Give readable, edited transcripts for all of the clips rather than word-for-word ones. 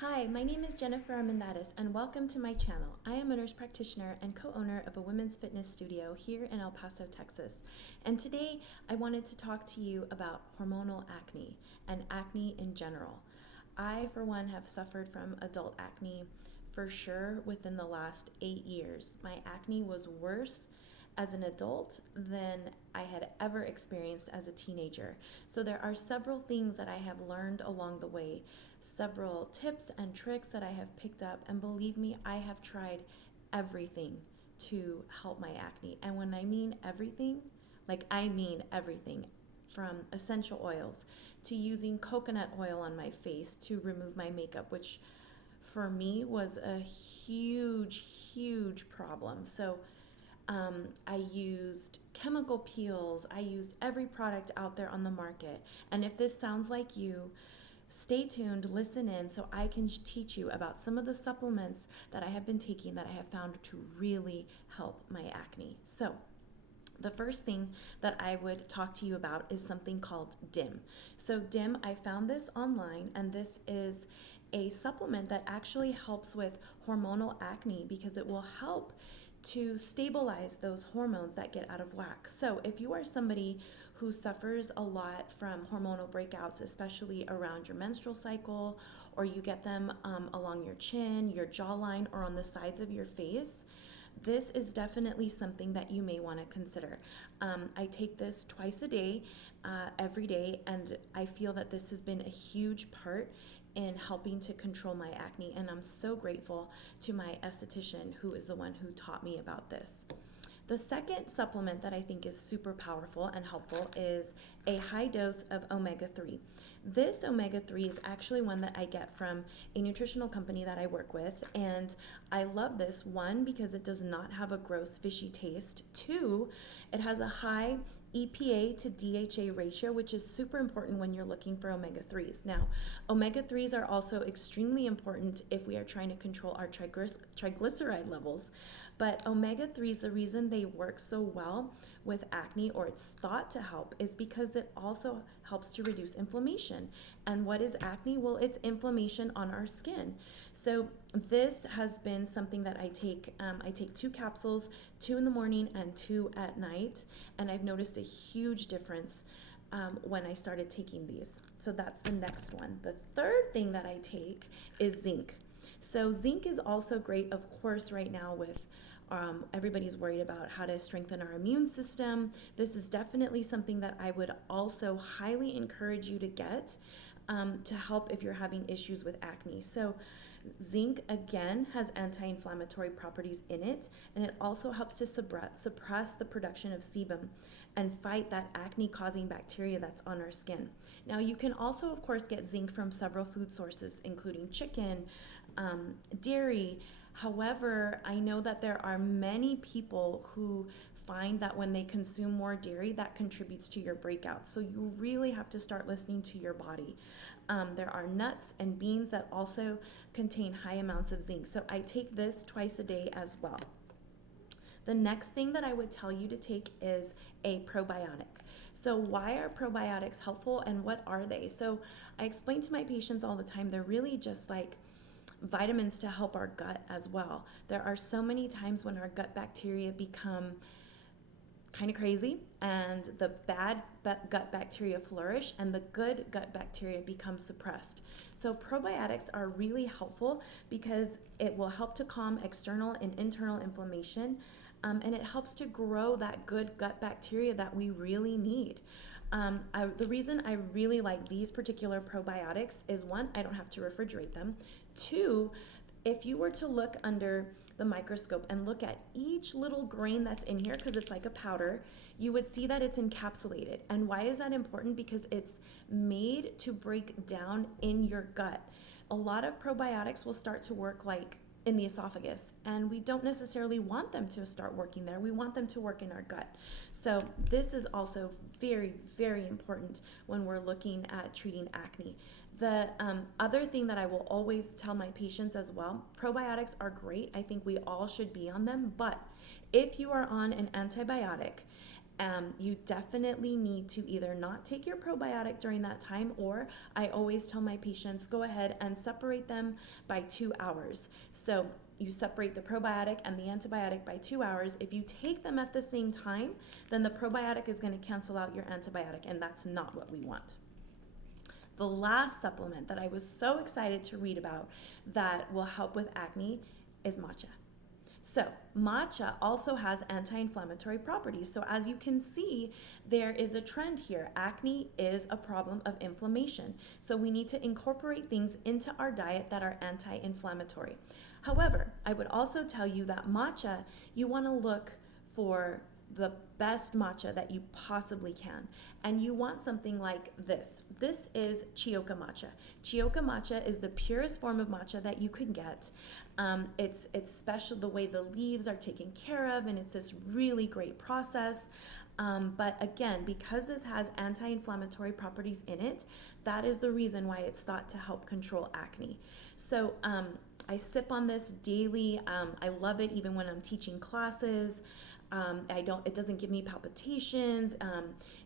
Hi, my name is Jennifer Armendariz, and welcome to my channel. I am a nurse practitioner and co-owner of a women's fitness studio here in El Paso, Texas. And today I wanted to talk to you about hormonal acne and acne in general. I, for one, have suffered from adult acne for sure within the last 8 years. My acne was worse as an adult than I had ever experienced as a teenager. So there are several things that I have learned along the way, several tips and tricks that I have picked up, and believe me, I have tried everything to help my acne. And when I mean everything, I mean everything. From essential oils to using coconut oil on my face to remove my makeup, which for me was a huge problem. So I used chemical peels. I used every product out there on the market. And if this sounds like you, stay tuned, listen in so I can teach you about some of the supplements that I have been taking that I have found to really help my acne. So, the first thing that I would talk to you about is something called DIM. So DIM, I found this online, and this is a supplement that actually helps with hormonal acne because it will help to stabilize those hormones that get out of whack. So if you are somebody who suffers a lot from hormonal breakouts, especially around your menstrual cycle, or you get them along your chin, your jawline, or on the sides of your face, this is definitely something that you may want to consider. I take this twice a day, every day, and I feel that this has been a huge part in helping to control my acne, and I'm so grateful to my esthetician who is the one who taught me about this. The second supplement that I think is super powerful and helpful is a high dose of omega-3. This omega-3 is actually one that I get from a nutritional company that I work with, and I love this, one, because it does not have a gross fishy taste. Two, it has a high EPA to DHA ratio, which is super important when you're looking for omega-3s. Now, omega-3s are also extremely important if we are trying to control our triglyceride levels, but omega-3s, the reason they work so well with acne, or it's thought to help, is because it also helps to reduce inflammation. And what is acne? Well, it's inflammation on our skin. So this has been something that I take. I take 2 capsules, 2 in the morning and 2 at night, and I've noticed a huge difference when I started taking these. So that's the next one. The third thing that I take is zinc. So zinc is also great, of course, right now with everybody's worried about how to strengthen our immune system. This is definitely something that I would also highly encourage you to get to help if you're having issues with acne. So zinc, again, has anti-inflammatory properties in it, and it also helps to suppress the production of sebum and fight that acne-causing bacteria that's on our skin. Now, you can also, of course, get zinc from several food sources, including chicken, dairy. However, I know that there are many people who find that when they consume more dairy, that contributes to your breakout. So you really have to start listening to your body. There are nuts and beans that also contain high amounts of zinc. So I take this twice a day as well. The next thing that I would tell you to take is a probiotic. So why are probiotics helpful, and what are they? So I explain to my patients all the time, they're really just like vitamins to help our gut as well. There are so many times when our gut bacteria become kind of crazy, and the bad gut bacteria flourish and the good gut bacteria become suppressed. So probiotics are really helpful because it will help to calm external and internal inflammation, and it helps to grow that good gut bacteria that we really need. The reason I really like these particular probiotics is, one, I don't have to refrigerate them. Two, if you were to look under the microscope and look at each little grain that's in here, because it's like a powder, you would see that it's encapsulated. And why is that important? Because it's made to break down in your gut. A lot of probiotics will start to work like in the esophagus, and we don't necessarily want them to start working there. We want them to work in our gut. So this is also very important when we're looking at treating acne. The other thing that I will always tell my patients as well, probiotics are great. I think we all should be on them, but if you are on an antibiotic You definitely need to either not take your probiotic during that time, or I always tell my patients, go ahead and separate them by 2 hours. So you separate the probiotic and the antibiotic by 2 hours. If you take them at the same time, then the probiotic is going to cancel out your antibiotic, and that's not what we want. The last supplement that I was so excited to read about that will help with acne is matcha. So matcha also has anti-inflammatory properties. So as you can see, there is a trend here. Acne is a problem of inflammation. So we need to incorporate things into our diet that are anti-inflammatory. However, I would also tell you that matcha, you want to look for the best matcha that you possibly can. And you want something like this. This is Chioka matcha. Chioka matcha is the purest form of matcha that you can get. It's special the way the leaves are taken care of, and it's this really great process. But again, because this has anti-inflammatory properties in it, that is the reason why it's thought to help control acne. So I sip on this daily. I love it even when I'm teaching classes. It doesn't give me palpitations.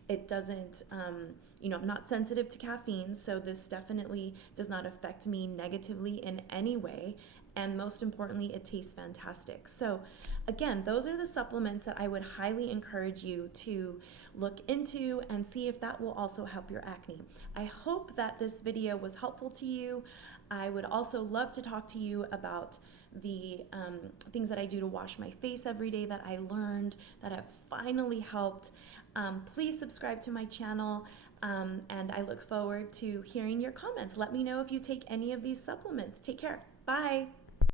It doesn't, I'm not sensitive to caffeine, so this definitely does not affect me negatively in any way. And most importantly, it tastes fantastic. So again, those are the supplements that I would highly encourage you to look into and see if that will also help your acne. I hope that this video was helpful to you. I would also love to talk to you about the things that I do to wash my face every day that I learned that have finally helped. Please subscribe to my channel, and I look forward to hearing your comments. Let me know if you take any of these supplements. Take care. Bye.